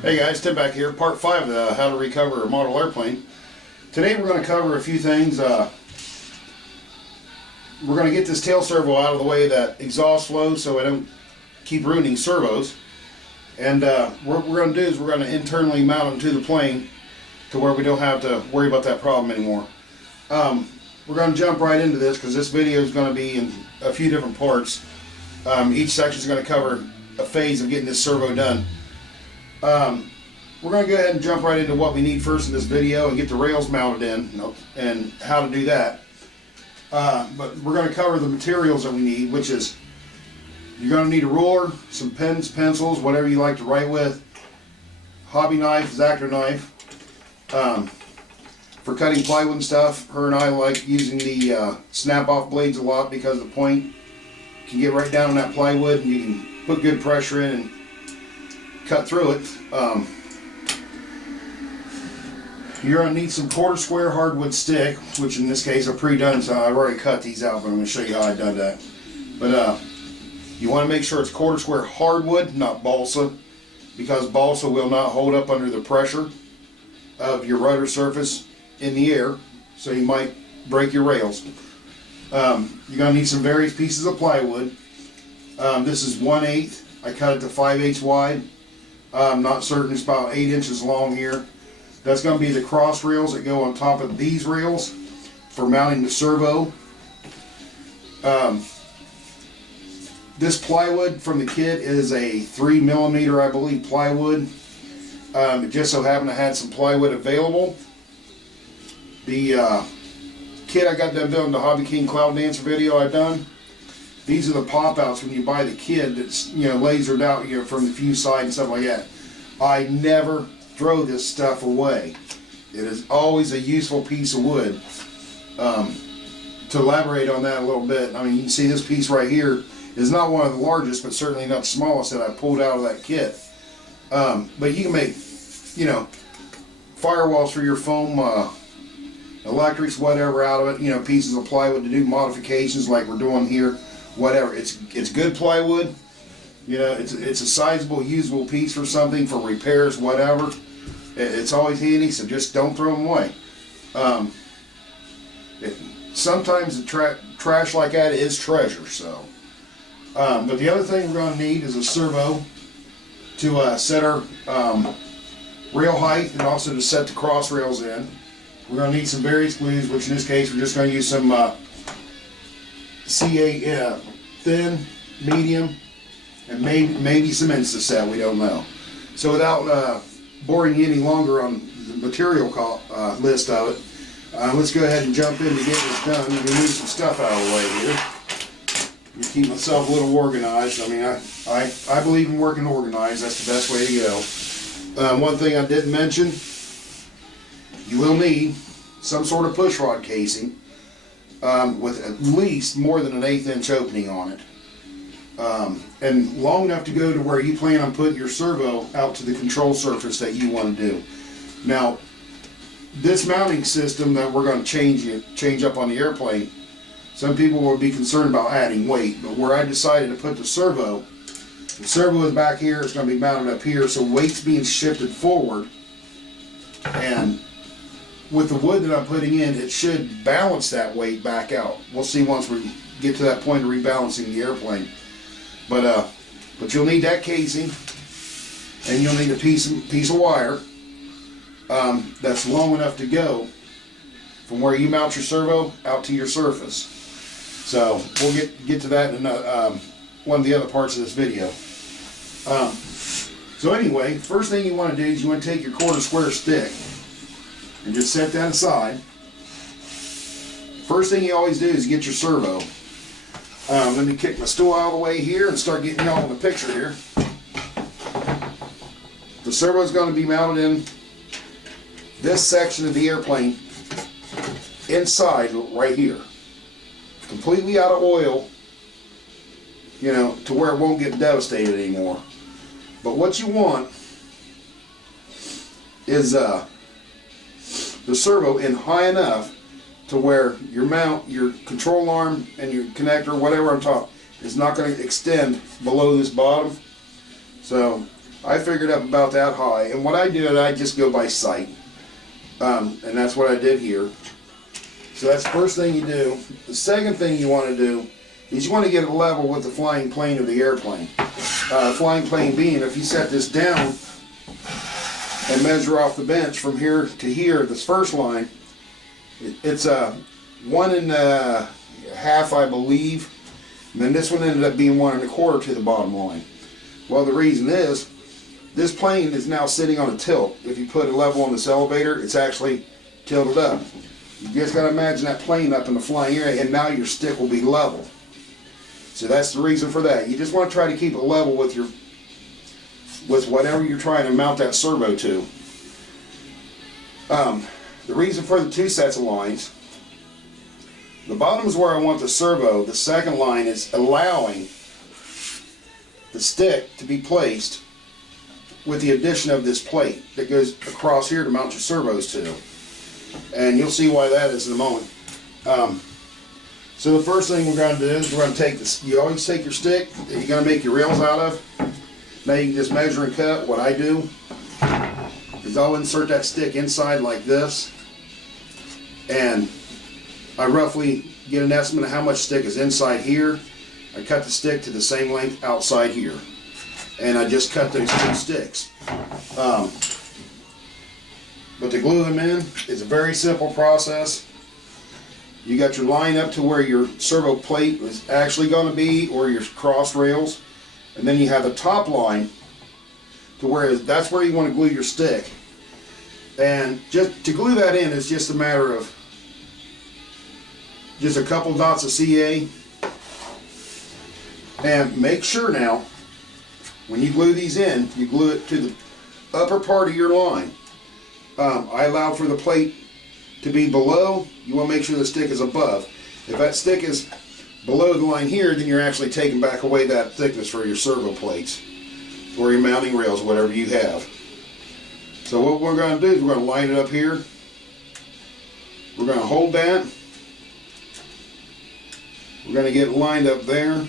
Hey guys, Tim back here, part 5 of the how to recover a model airplane. Today we're going to cover a few things. We're going to get this tail servo out of the way, that exhaust flow, so I don't keep ruining servos. And what we're going to do is we're going to internally mount them to the plane to where we don't have to worry about that problem anymore. We're going to jump right into this because this video is going to be in a few different parts. Each section is going to cover a phase of getting this servo done. We're going to go ahead and jump right into what we need first in this video and get the rails mounted in and how to do that. But we're going to cover the materials that we need, which is you're going to need a ruler, some pens, pencils, whatever you like to write with, hobby knife, X-Acto knife. For cutting plywood and stuff, her and I like using the snap-off blades a lot because the point can get right down on that plywood and you can put good pressure in and cut through it. You're going to need some quarter square hardwood stick, which in this case are pre-done, so I've already cut these out, but I'm going to show you how I've done that. But you want to make sure it's quarter square hardwood, not balsa, because balsa will not hold up under the pressure of your rudder surface in the air, so you might break your rails. You're going to need some various pieces of plywood. This is 1/8. I cut it to 5/8 wide. I'm not certain, it's about 8 inches long here. That's going to be the cross rails that go on top of these rails for mounting the servo. This plywood from the kit is a 3mm, I believe, plywood. It just so happened I had some plywood available. The kit I got done building the Hobby King Cloud Dancer video I've done. These are the pop-outs when you buy the kit that's, lasered out, from the fuse side and stuff like that. I never throw this stuff away. It is always a useful piece of wood. To elaborate on that a little bit, I mean, you can see this piece right here is not one of the largest, but certainly not the smallest that I pulled out of that kit. But you can make, firewalls for your foam, electrics, whatever out of it, pieces of plywood to do modifications like we're doing here. Whatever, it's good plywood. It's a sizable, usable piece for something, for repairs, whatever. It's always handy, so just don't throw them away. Sometimes the trash like that is treasure. So, but the other thing we're going to need is a servo to set our rail height and also to set the cross rails in. We're going to need some various glues, which in this case we're just going to use some CA thin, medium, and maybe some Instaset, we don't know. So without boring you any longer on the material list of it, let's go ahead and jump in to get this done and move some stuff out of the way here. And keep myself a little organized. I mean, I believe in working organized. That's the best way to go. One thing I didn't mention, you will need some sort of push rod casing. With at least more than an 1/8 inch opening on it, and long enough to go to where you plan on putting your servo out to the control surface that you want to do. Now, this mounting system that we're going to change up on the airplane, some people will be concerned about adding weight, but where I decided to put the servo is back here. It's going to be mounted up here, so weight's being shifted forward, and with the wood that I'm putting in, it should balance that weight back out. We'll see once we get to that point of rebalancing the airplane. But you'll need that casing, and you'll need a piece of wire that's long enough to go from where you mount your servo out to your surface. So we'll get to that in one of the other parts of this video. So anyway, first thing you want to do is you want to take your quarter square stick and just set that aside. First thing you always do is get your servo. Let me kick my stool out of the way here and start getting y'all in the picture here. The servo is going to be mounted in this section of the airplane inside right here. Completely out of oil, to where it won't get devastated anymore. But what you want is the servo in high enough to where your mount, your control arm, and your connector, whatever on top, is not going to extend below this bottom. So I figured up about that high, and what I did, I just go by sight, and that's what I did here. So that's the first thing you do. The second thing you want to do is you want to get it level with the flying plane of the airplane. Flying plane being, if you set this down and measure off the bench from here to here, this first line, it's a 1.5, I believe, and then this one ended up being 1.25 to the bottom line. Well, the reason is, this plane is now sitting on a tilt. If you put a level on this elevator, it's actually tilted up. You just got to imagine that plane up in the flying area, and now your stick will be level. So that's the reason for that. You just want to try to keep it level with whatever you're trying to mount that servo to. The reason for the 2 sets of lines, the bottom is where I want the servo. The second line is allowing the stick to be placed with the addition of this plate that goes across here to mount your servos to. And you'll see why that is in a moment. So the first thing we're going to do is we're going to take this. You always take your stick that you're going to make your rails out of. Now you can just measure and cut. What I do is I'll insert that stick inside like this, and I roughly get an estimate of how much stick is inside here. I cut the stick to the same length outside here, and I just cut those 2 sticks. But to glue them in is a very simple process. You got your line up to where your servo plate is actually going to be, or your cross rails, and then you have the top line to where that's where you want to glue your stick. And just to glue that in is just a matter of just a couple dots of CA. And make sure now, when you glue these in, you glue it to the upper part of your line. I allow for the plate to be below. You want to make sure the stick is above. If that stick is below the line here, then you're actually taking back away that thickness for your servo plates or your mounting rails, whatever you have. So what we're going to do is we're going to line it up here. We're going to hold that. We're going to get it lined up there.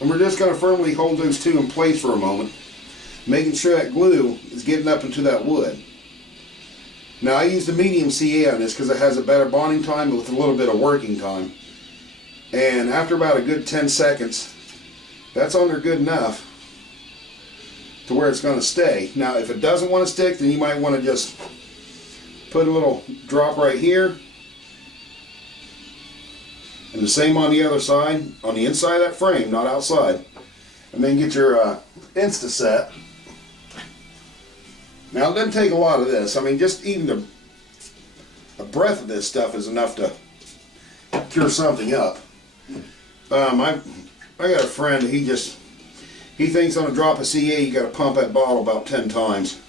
And we're just going to firmly hold those 2 in place for a moment, making sure that glue is getting up into that wood. Now I use the medium CA on this because it has a better bonding time with a little bit of working time. And after about a good 10 seconds, that's on there good enough to where it's going to stay. Now if it doesn't want to stick, then you might want to just put a little drop right here. And the same on the other side, on the inside of that frame, not outside. And then get your Insta-Set. Now it doesn't take a lot of this. I mean, just even a breath of this stuff is enough to cure something up. I got a friend, he thinks on a drop of CA you got to pump that bottle about 10 times.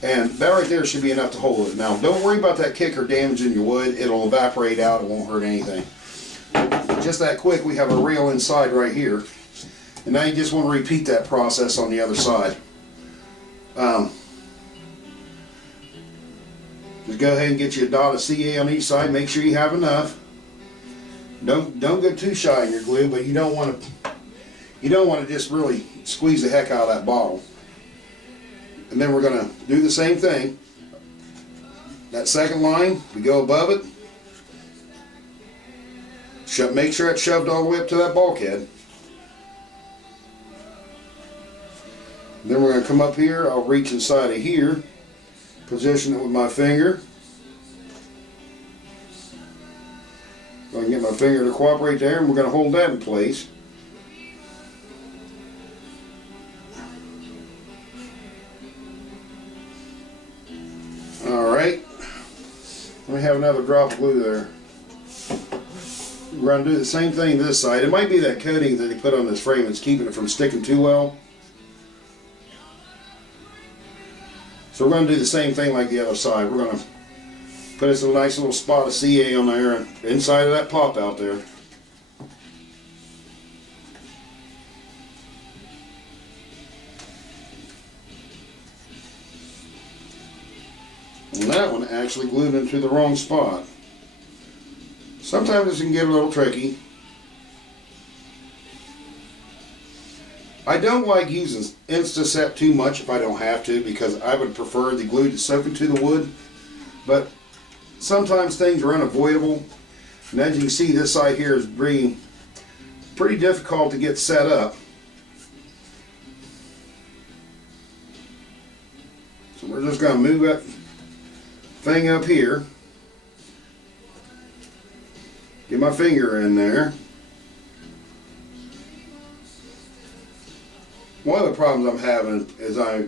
And that right there should be enough to hold it. Now don't worry about that kicker damaging your wood. It'll evaporate out, it won't hurt anything. Just that quick, we have a reel inside right here. And now you just want to repeat that process on the other side. Just go ahead and get you a dot of CA on each side. Make sure you have enough. Don't go too shy in your glue, but you don't want to just really squeeze the heck out of that bottle. And then we're going to do the same thing. That second line, we go above it. Make sure it's shoved all the way up to that bulkhead. And then we're going to come up here. I'll reach inside of here, position it with my finger. So I can get my finger to cooperate there, and we're going to hold that in place. Alright, let me have another drop of glue there. We're going to do the same thing this side. It might be that coating that they put on this frame that's keeping it from sticking too well. So we're going to do the same thing like the other side. We're going to put us a nice little spot of CA on there, inside of that pop out there. And that one actually glued into the wrong spot. Sometimes this can get a little tricky. I don't like using Insta-Set too much if I don't have to, because I would prefer the glue to soak into the wood. But sometimes things are unavoidable. And as you can see, this side here is being pretty difficult to get set up. So we're just going to move that thing up here. Get my finger in there. One of the problems I'm having is I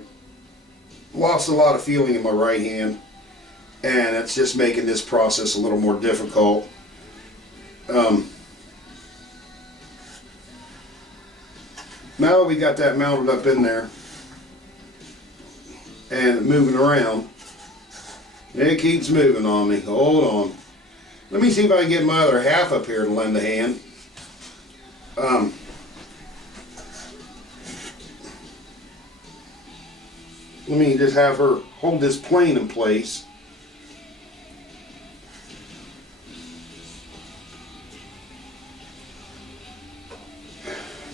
lost a lot of feeling in my right hand, and it's just making this process a little more difficult. Now that we got that mounted up in there and moving around, it keeps moving on me. Hold on. Let me see if I can get my other half up here to lend a hand. Let me just have her hold this plane in place.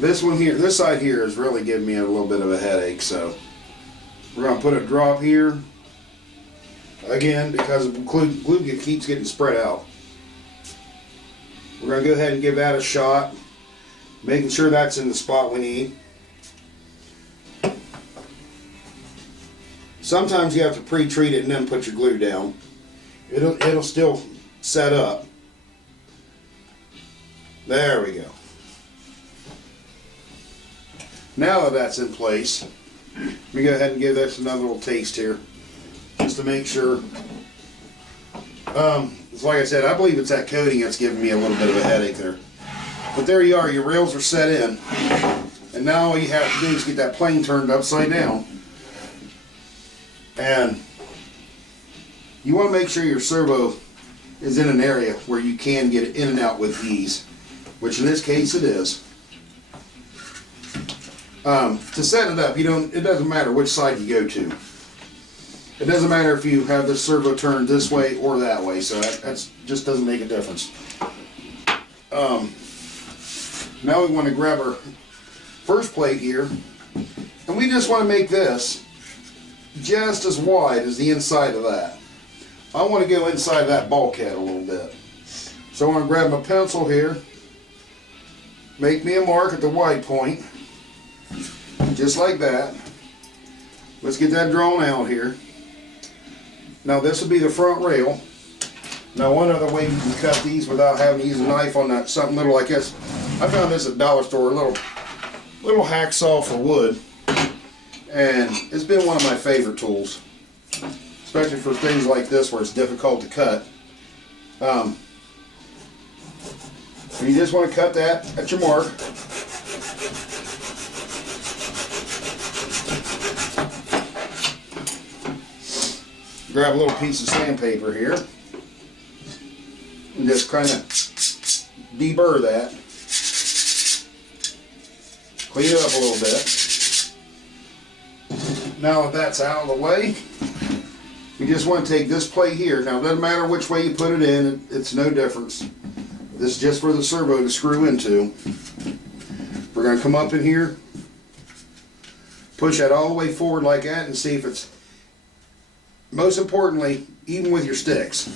This one here, this side here is really giving me a little bit of a headache, so we're going to put a drop here. Again, because the glue keeps getting spread out. We're going to go ahead and give that a shot, making sure that's in the spot we need. Sometimes you have to pre-treat it and then put your glue down. It'll still set up. There we go. Now that that's in place, we go ahead and give this another little taste here, just to make sure. It's like I said, I believe it's that coating that's giving me a little bit of a headache there. But there you are, your rails are set in, and now all you have to do is get that plane turned upside down. And you want to make sure your servo is in an area where you can get it in and out with ease, which in this case it is. To set it up, it doesn't matter which side you go to. It doesn't matter if you have the servo turned this way or that way, so that just doesn't make a difference. Now we want to grab our first plate here, and we just want to make this just as wide as the inside of that. I want to go inside that bulkhead a little bit. So I want to grab my pencil here, make me a mark at the wide point, just like that. Let's get that drawn out here. Now this will be the front rail. Now one other way you can cut these without having to use a knife on that, something little like this. I found this at Dollar Store, a little hacksaw for wood. And it's been one of my favorite tools, especially for things like this where it's difficult to cut. So you just want to cut that at your mark. Grab a little piece of sandpaper here and just kind of deburr that. Clean it up a little bit. Now that that's out of the way, you just want to take this plate here. Now it doesn't matter which way you put it in, it's no difference. This is just for the servo to screw into. We're going to come up in here, push that all the way forward like that, and see if it's, most importantly, even with your sticks.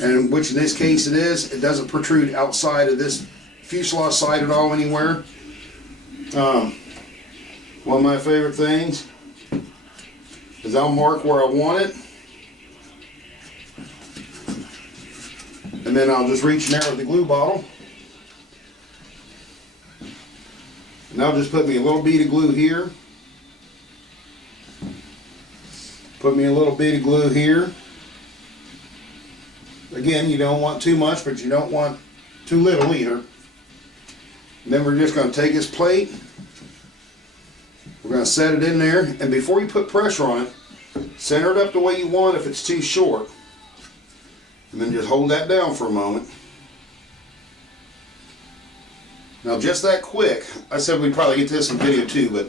And which in this case it is, it doesn't protrude outside of this fuselage side at all anywhere. One of my favorite things is I'll mark where I want it, and then I'll just reach in there with the glue bottle, and I'll just put me a little bead of glue here, put me a little bead of glue here. Again, you don't want too much, but you don't want too little either. And then we're just going to take this plate, we're going to set it in there, and before you put pressure on it, center it up the way you want if it's too short. And then just hold that down for a moment. Now just that quick, I said we'd probably get this in video 2, but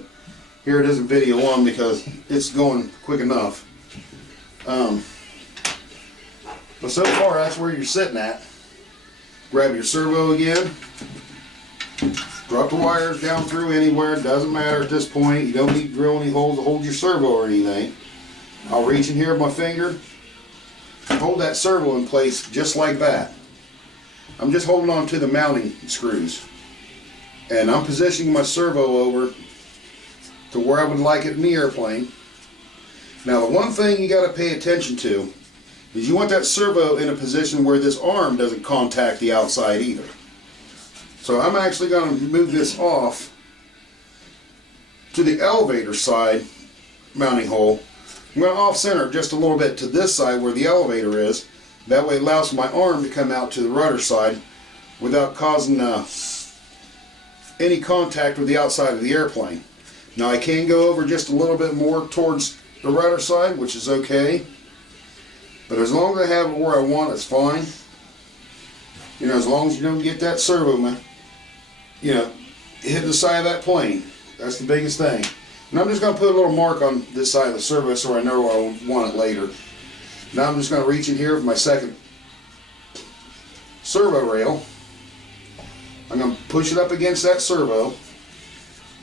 here it is in video 1 because it's going quick enough. But so far that's where you're sitting at. Grab your servo again. Drop the wires down through anywhere, it doesn't matter at this point. You don't need to drill any holes to hold your servo or anything. I'll reach in here with my finger, hold that servo in place just like that. I'm just holding on to the mounting screws. And I'm positioning my servo over to where I would like it in the airplane. Now the one thing you got to pay attention to is you want that servo in a position where this arm doesn't contact the outside either. So I'm actually going to move this off to the elevator side mounting hole. I'm going to off-center just a little bit to this side where the elevator is. That way it allows my arm to come out to the rudder side without causing any contact with the outside of the airplane. Now I can go over just a little bit more towards the rudder side, which is okay. But as long as I have it where I want, it's fine. You know, as long as you don't get that servo, you know, hit the side of that plane. That's the biggest thing. And I'm just going to put a little mark on this side of the servo so I know I want it later. Now I'm just going to reach in here with my second servo rail. I'm going to push it up against that servo.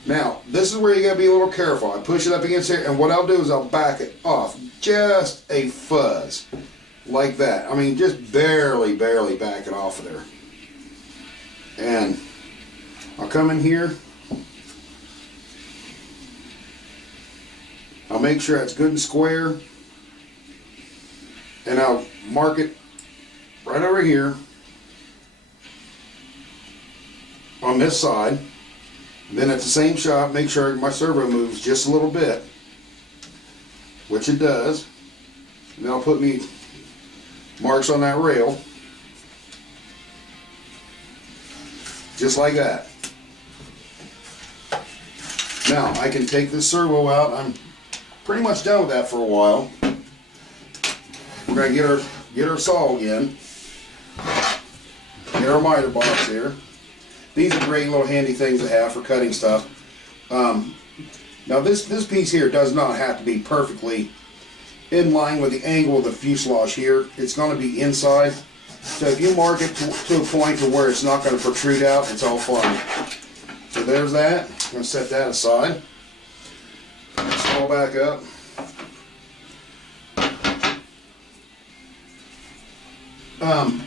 Now, this is where you got to be a little careful. I push it up against here, and what I'll do is I'll back it off. Just a fuzz. Like that. I mean, just barely back it off of there. And I'll come in here. I'll make sure it's good and square. And I'll mark it right over here on this side. And then at the same shot, make sure my servo moves just a little bit, which it does. And then I'll put me marks on that rail, just like that. Now I can take this servo out. I'm pretty much done with that for a while. We're going to get our saw again. Get our miter box here. These are great little handy things to have for cutting stuff. Now this piece here does not have to be perfectly in line with the angle of the fuselage here. It's going to be inside. So if you mark it to a point to where it's not going to protrude out, it's all fine. So there's that. I'm going to set that aside. Scroll back up.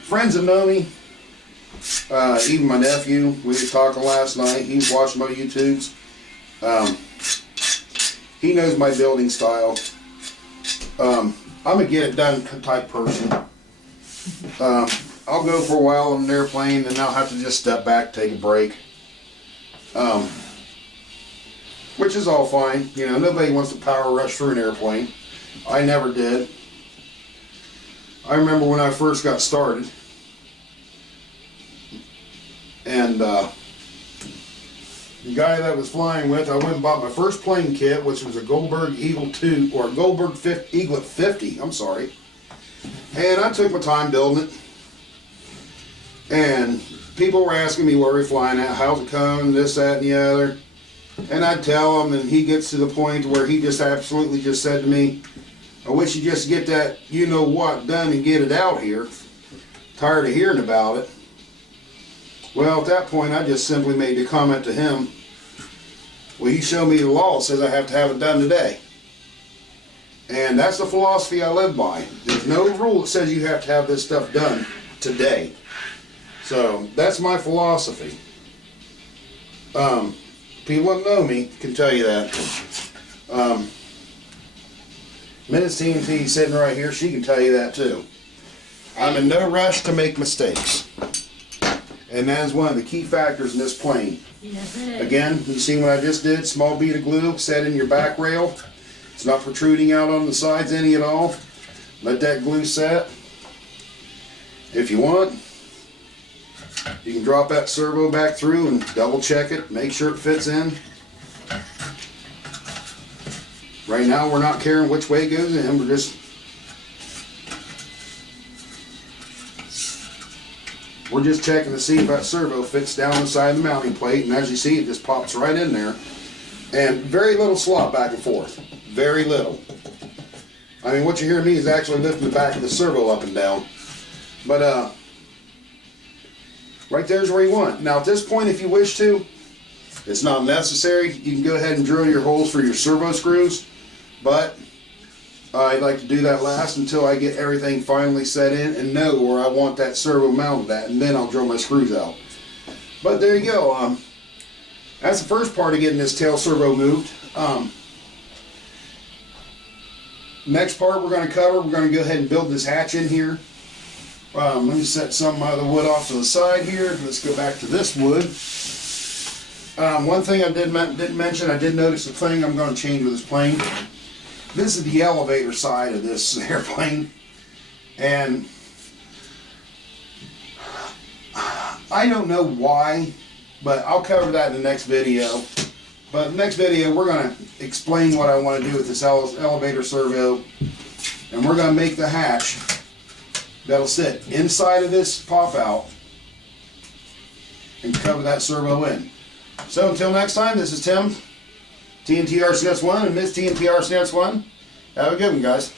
Friends that know me, even my nephew, we were talking last night, he was watching my YouTubes. He knows my building style. I'm a get it done type person. I'll go for a while on an airplane and I'll have to just step back, take a break. Which is all fine. You know, nobody wants to power rush through an airplane. I never did. I remember when I first got started, and the guy that I was flying with, I went and bought my first plane kit, which was a Goldberg Eagle 2, or Goldberg Eaglet 50, I'm sorry. And I took my time building it. And people were asking me where we're flying at, how's it coming, this, that, and the other. And I'd tell him, and he gets to the point where he just absolutely just said to me, I wish you just get that you-know-what done and get it out here. Tired of hearing about it. Well, at that point, I just simply made the comment to him, well, you show me the law that says I have to have it done today. And that's the philosophy I live by. There's no rule that says you have to have this stuff done today. So, that's my philosophy. People that know me can tell you that. Minutes TNT sitting right here, she can tell you that too. I'm in no rush to make mistakes. And that is one of the key factors in this plane. Again, you see what I just did? Small bead of glue set in your back rail. It's not protruding out on the sides any at all. Let that glue set. If you want, you can drop that servo back through and double check it, make sure it fits in. Right now we're not caring which way it goes in, we're just checking to see if that servo fits down the side of the mounting plate, and as you see, it just pops right in there. And very little slop back and forth. Very little. I mean, what you hear me is actually lifting the back of the servo up and down. But right there's where you want. Now at this point, if you wish to, It's not necessary. You can go ahead and drill your holes for your servo screws, but I like to do that last until I get everything finally set in and know where I want that servo mounted at, and then I'll drill my screws out. But there you go. That's the first part of getting this tail servo moved. Next part we're going to cover, we're going to go ahead and build this hatch in here. Let me set some of the wood off to the side here. Let's go back to this wood. One thing I didn't mention, I did notice a thing I'm going to change with this plane. This is the elevator side of this airplane, and I don't know why, but I'll cover that in the next video. But next video we're going to explain what I want to do with this elevator servo, and we're going to make the hatch that'll sit inside of this pop out and cover that servo in. So until next time, this is Tim, TNT RCS1 and Miss TNT RCS1. Have a good one, guys.